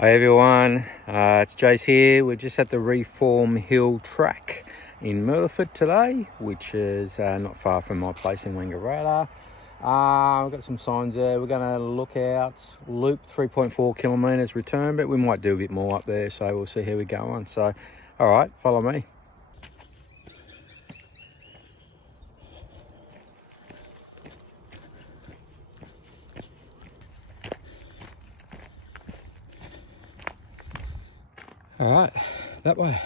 Hi everyone, it's Jace here. We're just at the Reform Hill track in Myrtleford today, which is not far from my place in Wangaratta. We've got some signs there. We're going to look out, loop 3.4 kilometres return, but we might do a bit more up there, so we'll see how we go on. So, all right, follow me. All right, that way.